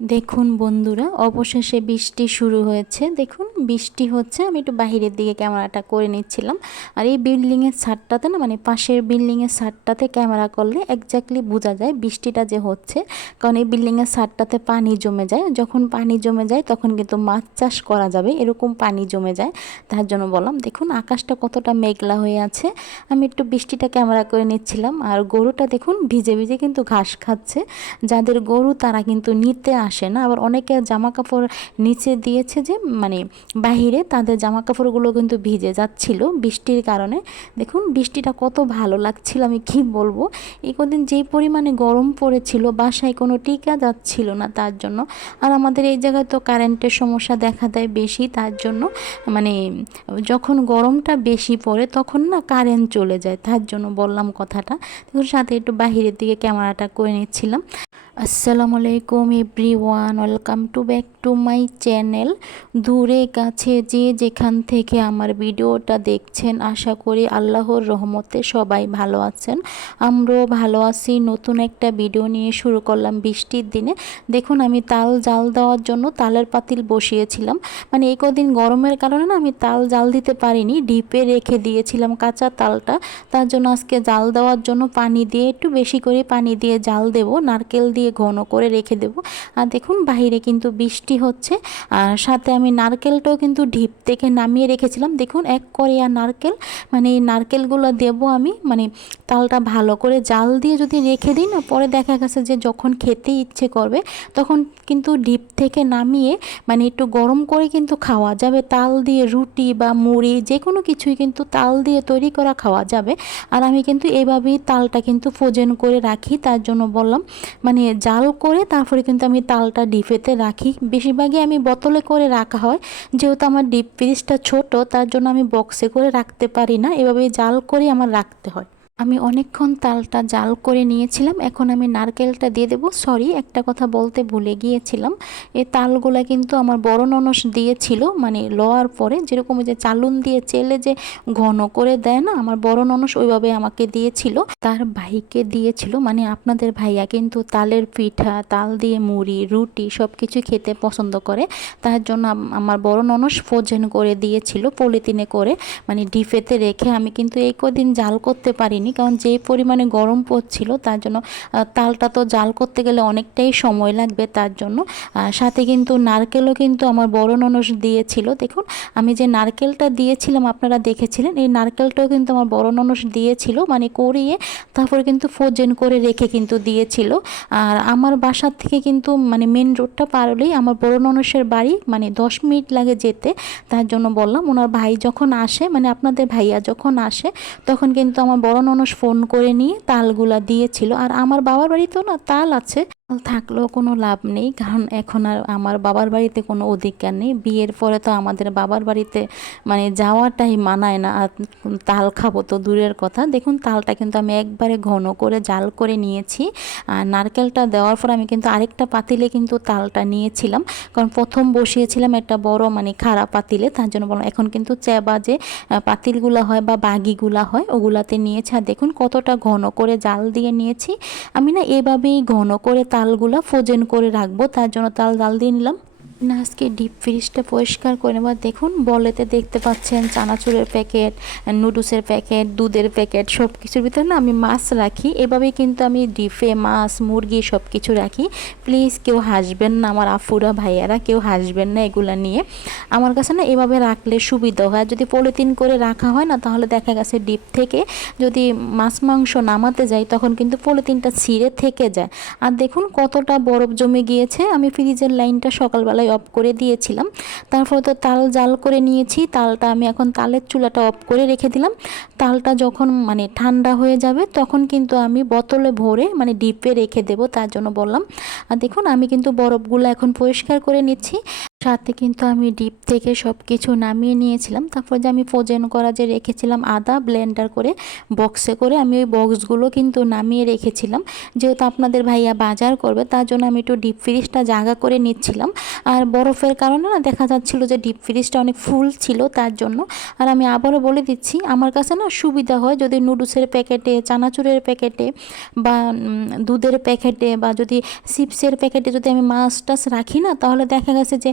দেখুন বন্ধুরা অবশেষে বৃষ্টি শুরু হয়েছে দেখুন। বৃষ্টি হচ্ছে, আমি একটু বাহিরের দিকে ক্যামেরাটা করে নিচ্ছিলাম। আর এই বিল্ডিংয়ের ছাদটাতে না মানে পাশের বিল্ডিংয়ের ছাদটাতে ক্যামেরা করলে একজাক্টলি বোঝা যায় বৃষ্টিটা যে হচ্ছে। কারণ এই বিল্ডিংয়ের ছাদটাতে পানি জমে যায়, যখন পানি জমে যায় তখন কিন্তু মাছ চাষ করা যাবে, এরকম পানি জমে যায়। তার জন্য বললাম, দেখুন, আকাশটা কতটা মেঘলা হয়ে আছে। আমি একটু বৃষ্টিটা ক্যামেরা করে নিচ্ছিলাম, আর গরুটা দেখুন ভিজে ভিজে কিন্তু ঘাস খাচ্ছে। যাদের গরু তারা কিন্তু নিতে আসে না। আবার অনেকে জামা কাপড় নিচে দিয়েছে যে মানে বাহিরে তাদের জামা কাপড়গুলো কিন্তু ভিজে যাচ্ছিল বৃষ্টির কারণে। দেখুন, বৃষ্টিটা কত ভালো লাগছিল, আমি কি বলব? এই কদিন যেই পরিমাণে গরম পড়েছিল, বাসায় কোনো টিকা যাচ্ছিল না তার জন্য। আর আমাদের এই জায়গায় তো কারেন্টের সমস্যা দেখা দেয় বেশি তার জন্য। মানে যখন গরমটা বেশি পড়ে তখন না কারেন্ট চলে যায়, তার জন্য বললাম কথাটা। দেখুন সাথে একটু বাহিরের দিকে ক্যামেরাটা করে নিচ্ছিলাম। আসসালামু আলাইকুম everyone welcome to back to my channel দূরে কাছে যে যেখান থেকে আমার ভিডিওটা দেখছেন, আশা করি আল্লাহর রহমতে সবাই ভালো আছেন। আমরাও ভালো আছি। নতুন একটা ভিডিও নিয়ে শুরু করলাম বৃষ্টির দিনে। দেখুন, আমি তাল জাল দেওয়ার জন্য তালের পাতিল বসিয়েছিলাম। মানে এই কদিন গরমের কারণে না আমি তাল জাল দিতে পারিনি। ডিপে রেখে দিয়েছিলাম কাঁচা তালটা। তার জন্য আজকে জাল দেওয়ার জন্য পানি দিয়ে, একটু বেশি করে পানি দিয়ে জাল দেবো। নারকেল দিয়ে ঘন করে রেখে দেব। আর দেখুন বাইরে কিন্তু বৃষ্টি হচ্ছে। আর সাথে আমি নারকেলটাও কিন্তু ঢিপ থেকে নামিয়ে রেখেছিলাম। দেখুন, এক করিয়া নারকেল মানে এই নারকেলগুলো দেবো আমি মানে তালটা ভালো করে জাল দিয়ে যদি রেখে দিই না, পরে দেখা গেছে যে যখন খেতে ইচ্ছে করবে, তখন কিন্তু ডিপ থেকে নামিয়ে মানে একটু গরম করে কিন্তু খাওয়া যাবে। তাল দিয়ে রুটি বা মুড়ি যে কোনো কিছুই কিন্তু তাল দিয়ে তৈরি করা খাওয়া যাবে। আর আমি কিন্তু এভাবেই তালটা কিন্তু ফোজেন করে রাখি, তার জন্য বললাম মানে জাল করে তারপরে কিন্তু আমি তালটা ডিপেতে রাখি। বেশিরভাগই আমি বোতলে করে রাখা হয়। যেহেতু আমার ডিপ ফ্রিজটা ছোট, তার জন্য আমি বক্সে করে রাখতে পারি না। এভাবে জাল করে আমার রাখতে হয়। আমি অনেকক্ষণ তালটা জাল করে নিয়েছিলাম, এখন আমি নারকেলটা দিয়ে দেবো। সরি একটা কথা বলতে ভুলে গিয়েছিলাম। এই তালগুলা কিন্তু আমার বড় ননস দিয়েছিল মানে লোয়ার পরে যেরকম যে চালুন দিয়ে চেলে যে ঘন করে দেয় না, আমার বড় ননস ওইভাবে আমাকে দিয়েছিল। তার ভাইকে দিয়েছিল মানে আপনাদের ভাইয়া কিন্তু তালের পিঠা, তাল দিয়ে মুড়ি, রুটি সব কিছু খেতে পছন্দ করে। তার জন্য আমার বড় ননস ফোজেন করে দিয়েছিল, পলিথিনে করে। মানে ডিপেতে রেখে আমি কিন্তু এই কদিন জাল করতে পারিনি। কারণ যে পরিমাণে গরম পড়ছিল, তার জন্য তালটা তো জাল করতে গেলে অনেকটাই সময় লাগবে তার জন্য। সাথে কিন্তু নারকেলও কিন্তু আমার বড় ননস দিয়েছিল। দেখুন, আমি যে নারকেলটা দিয়েছিলাম, আপনারা দেখেছিলেন, এই নারকেলটাও কিন্তু আমার বড় ননস দিয়েছিল মানে করিয়ে তারপরে কিন্তু ফোজেন করে রেখে কিন্তু দিয়েছিল। আর আমার বাসার থেকে কিন্তু মানে মেন রোডটা পার হলেই আমার বড় ননসের বাড়ি মানে দশ মিনিট লাগে যেতে। তার জন্য বললাম, ওনার ভাই যখন আসে মানে আপনাদের ভাইয়া যখন আসে, তখন কিন্তু আমার বড় ননস ফোন করে নিয়ে তালগুলা দিয়েছিল। আর আমার বাবার বাড়িতেও না তাল আছে। থাকলেও কোনো লাভ নেই। কারণ এখন আর আমার বাবার বাড়িতে কোনো অধিকার নেই। বিয়ের পরে তো আমাদের বাবার বাড়িতে মানে যাওয়াটাই মানায় না। আর তাল খাব তো দূরের কথা। দেখুন, তালটা কিন্তু আমি একবারে ঘন করে জাল করে নিয়েছি। আর নারকেলটা দেওয়ার পর আমি কিন্তু আরেকটা পাতিলে কিন্তু তালটা নিয়েছিলাম। কারণ প্রথম বসিয়েছিলাম একটা বড় মানে খারাপ পাতিলে। তার জন্য বললাম, এখন কিন্তু চেবা যে পাতিলগুলো হয় বা বাগিগুলা হয়, ওগুলাতে নিয়েছি। আর দেখুন, কতটা ঘন করে জাল দিয়ে নিয়েছি। আমি না এভাবেই ঘন করে তালগুলা ফোজেন করে রাখব তার জন্য তাল ডাল দিয়ে নিলাম। আজকে ডিপ ফ্রিজটা পরিষ্কার করে নেবার দেখুন, বলেতে দেখতে পাচ্ছেন চানাচুরের প্যাকেট, নুডলসের প্যাকেট, দুধের প্যাকেট সব কিছুর ভিতরে না আমি মাছ রাখি। এভাবেই কিন্তু আমি ডিপে মাছ, মুরগি সব কিছু রাখি। প্লিজ কেউ হাসবেন না, আমার আফুরা ভাইয়ারা, কেউ হাসবেন না এগুলো নিয়ে। আমার কাছে না এভাবে রাখলে সুবিধা হয়। যদি পলিথিন করে রাখা হয় না, তাহলে দেখা গেছে ডিপ থেকে যদি মাছ, মাংস নামাতে যাই, তখন কিন্তু পলিথিনটা ছিঁড়ে থেকে যায়। আর দেখুন কতটা বরফ জমে গিয়েছে। আমি ফ্রিজের লাইনটা সকালবেলায় অফ করে দিয়েছিলাম। তারপর তো তাল জাল করে নিয়েছি, তালটা আমি এখন তালের চুলাটা অফ করে রেখে দিলাম। তালটা যখন মানে ঠান্ডা হয়ে যাবে তখন কিন্তু আমি বোতলে ভরে মানে ডিপে রেখে দেব, তার জন্য বললাম। আর দেখুন, আমি কিন্তু বরফগুলো এখন পরিষ্কার করে নিচ্ছি। সাথে কিন্তু আমি ডিপ থেকে সব কিছু নামিয়ে নিয়েছিলাম। তারপর যে আমি ফোজেন করা যে রেখেছিলাম আদা ব্লেন্ডার করে, বক্সে করে আমি ওই বক্সগুলো কিন্তু নামিয়ে রেখেছিলাম। যেহেতু আপনাদের ভাইয়া বাজার করবে, তার জন্য আমি একটু ডিপ ফ্রিজটা জায়গা করে নিচ্ছিলাম। আর বরফের কারণে না দেখা যাচ্ছিল যে ডিপ ফ্রিজটা অনেক ফুল ছিল তার জন্য। আর আমি আবারও বলে দিচ্ছি, আমার কাছে না সুবিধা হয় যদি নুডলসের প্যাকেটে, চানাচুরের প্যাকেটে বা দুধের প্যাকেটে বা যদি চিপসের প্যাকেটে যদি আমি মাছ টাছ রাখি না, তাহলে দেখা গেছে যে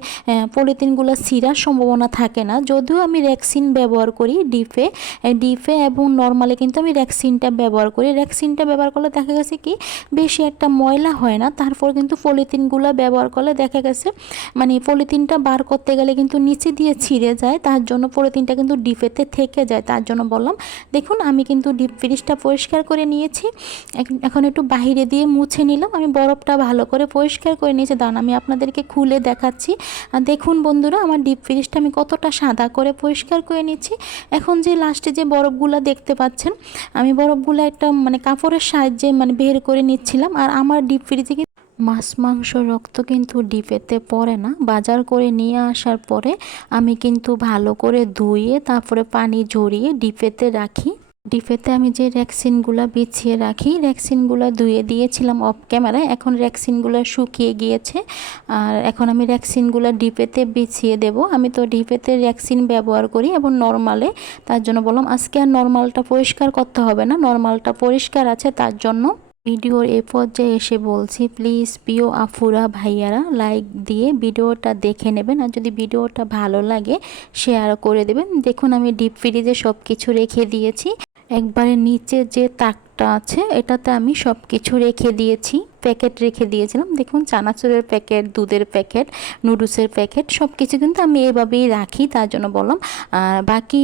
পলিথিনগুলো ছিঁড়ার সম্ভাবনা থাকে না। যদিও আমি র্যাক্সিন ব্যবহার করি ডিফে ডিফে এবং নর্মালি কিন্তু আমি র্যাক্সিনটা ব্যবহার করি। র্যাক্সিনটা ব্যবহার করলে দেখা গেছে কি, বেশি একটা ময়লা হয় না, তারপর কিন্তু পলিথিনগুলো ব্যবহার করলে দেখা গেছে মানে পলিথিনটা বার করতে গেলে কিন্তু নিচে দিয়ে ছিঁড়ে যায়, তার জন্য পলিথিনটা কিন্তু ডিফেতে থেকে যায়। তার জন্য বললাম, দেখুন, আমি কিন্তু ডিপ ফ্রিজটা পরিষ্কার করে নিয়েছি। এখন- একটু বাইরে দিয়ে মুছে নিলাম। আমি বরফটা ভালো করে পরিষ্কার করে নিয়েছি। দাঁড়ান, আমি আপনাদেরকে খুলে দেখাচ্ছি। দেখুন বন্ধুরা, আমার ডিপ ফ্রিজটা আমি কতটা সাদা করে পরিষ্কার করে নিচ্ছি। এখন যে লাস্টে যে বরফগুলো দেখতে পাচ্ছেন, আমি বরফগুলো একটা মানে কাপড়ের সাহায্যে মানে বের করে নিচ্ছিলাম। আর আমার ডিপ ফ্রিজে কিন্তু মাছ, মাংস, রক্ত কিন্তু ডিপেতে পড়ে না। বাজার করে নিয়ে আসার পরে আমি কিন্তু ভালো করে ধুয়ে, তারপরে পানি ঝরিয়ে ডিপেতে রাখি। ডিপেতে আমি যে র্যাক্সিনগুলো বিছিয়ে রাখি র্যাক্সিনগুলো ধুয়ে দিয়েছিলাম অফ ক্যামেরায় এখন র্যাক্সিনগুলো শুকিয়ে গিয়েছে। আর এখন আমি র্যাক্সিনগুলো ডিপেতে বিছিয়ে দেব। আমি তো ডিপেতে র্যাক্সিন ব্যবহার করি এবং নর্মালে তার জন্য বললাম, আজকে আর নর্মালটা পরিষ্কার করতে হবে না নর্মালটা পরিষ্কার আছে, তার জন্য ভিডিওর এ পর্যায়ে এসে বলছি, প্লিজ প্রিয় আফুরা ভাইয়ারা লাইক দিয়ে ভিডিওটা দেখে নেবেন। আর যদি ভিডিওটা ভালো লাগে শেয়ার করে দেবেন। দেখুন, আমি ডিপ ফ্রিজে সব কিছু রেখে দিয়েছি। একবারে নিচে যে তাকটা আছে, এটাতে আমি সব কিছু রেখে দিয়েছি। প্যাকেট রেখে দিয়েছিলাম। দেখুন, চানাচুরের প্যাকেট, দুধের প্যাকেট, নুডলসের প্যাকেট সব কিছু কিন্তু আমি এভাবেই রাখি, তার জন্য বললাম। আর বাকি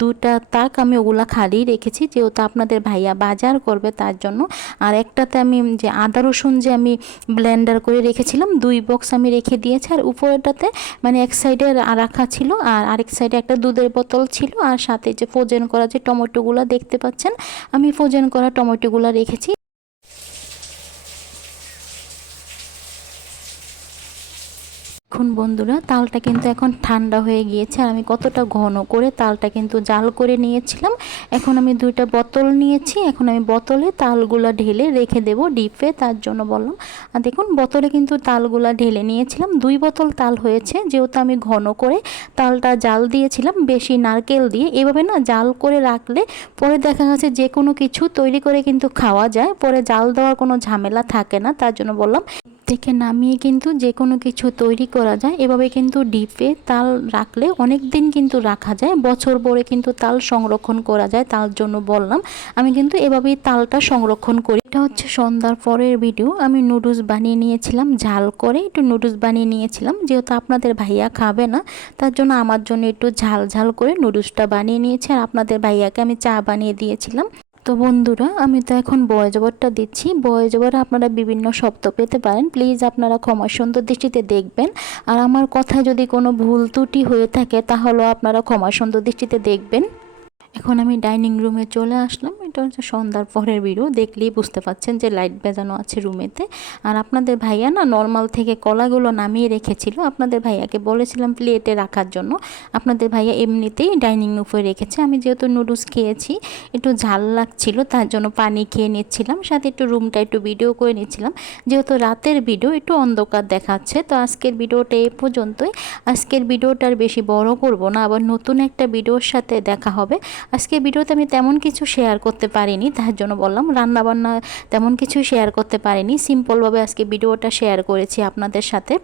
দুটা তাক আমি ওগুলা খালি রেখেছি, যেহেতু আপনাদের ভাইয়া বাজার করবে তার জন্য। আর একটাতে আমি যে আদা রসুন যে আমি ব্লেন্ডার করে রেখেছিলাম, দুই বক্স আমি রেখে দিয়েছি। আর উপরেটাতে মানে এক সাইডে রাখা ছিল, আর আরেক সাইডে একটা দুধের বোতল ছিল। আর সাথে যে ফোজেন করা যে টমেটোগুলো দেখতে পাচ্ছেন, আমি ফ্রোজেন করা টমেটোগুলো রেখেছি। দেখুন বন্ধুরা, তালটা কিন্তু এখন ঠান্ডা হয়ে গিয়েছে আর আমি কতটা ঘন করে তালটা কিন্তু জাল করে নিয়েছিলাম। এখন আমি দুইটা বোতল নিয়েছি, এখন আমি বোতলে তালগুলো ঢেলে রেখে দেব ডিপে, তার জন্য বললাম। আর দেখুন, বোতলে কিন্তু তালগুলো ঢেলে নিয়েছিলাম। দুই বোতল তাল হয়েছে, যেহেতু আমি ঘন করে তালটা জাল দিয়েছিলাম, বেশি নারকেল দিয়ে। এভাবে না জাল করে রাখলে পরে দেখা গেছে যে কোনো কিছু তৈরি করে কিন্তু খাওয়া যায়, পরে জাল দেওয়ার কোনো ঝামেলা থাকে না, তার জন্য বললাম। থেকে নামিয়ে কিন্তু যে কোনো কিছু তৈরি করা যায়। এভাবে কিন্তু ডিপে তাল রাখলে অনেক দিন কিন্তু রাখা যায়। বছর ভরে কিন্তু তাল সংরক্ষণ করা যায়, তার জন্য বললাম। আমি কিন্তু এভাবেই তালটা সংরক্ষণ করি। এটা হচ্ছে সন্ধ্যার পরের ভিডিও আমি নুডলস বানিয়ে নিয়েছিলাম, ঝাল করে একটু নুডলস বানিয়ে নিয়েছিলাম। যেহেতু আপনাদের ভাইয়া খাবে না, তার জন্য আমার জন্য একটু ঝাল ঝাল করে নুডলসটা বানিয়ে নিয়েছি। আর আপনাদের ভাইয়াকে আমি চা বানিয়ে দিয়েছিলাম। তো বন্ধুরা, আমি তো এখন বয়জবরটা দিচ্ছি। বয়জবরে আপনারা বিভিন্ন শব্দ পেতে পারেন। প্লিজ আপনারা ক্ষমা সুন্দর দৃষ্টিতে দেখবেন। আর আমার কথা যদি কোনো ভুল ত্রুটি হয়ে থাকে, তাহলেও আপনারা ক্ষমা সুন্দর দৃষ্টিতে দেখবেন। এখন আমি ডাইনিং রুমে চলে আসলাম। এটা হচ্ছে সন্ধ্যার পরের ভিডিও দেখলেই বুঝতে পাচ্ছেন যে লাইট বেজানো আছে রুমেতে। আর আপনাদের ভাইয়া না নর্মাল থেকে কলাগুলো নামিয়ে রেখেছিল। আপনাদের ভাইয়াকে বলেছিলাম প্লেটে রাখার জন্য। আপনাদের ভাইয়া এমনিতেই ডাইনিং উপরে রেখেছে। আমি যেহেতু নুডলস খেয়েছি, একটু ঝাল লাগছিল, তার জন্য পানি খেয়ে নিচ্ছিলাম। সাথে একটু রুমটা একটু ভিডিও করে নিচ্ছিলাম। যেহেতু রাতের ভিডিও একটু অন্ধকার দেখাচ্ছে। তো আজকের ভিডিওটা এ পর্যন্তই। আজকের ভিডিওটা আর বেশি বড় করব না। আবার নতুন একটা ভিডিওর সাথে দেখা হবে। আজকে ভিডিওতে আমি তেমন কিছু শেয়ার করতে পারিনি, তার জন্য বললাম রান্নাবান্না তেমন কিছু শেয়ার করতে পারিনি। সিম্পলভাবে আজকে ভিডিওটা শেয়ার করেছি আপনাদের সাথে।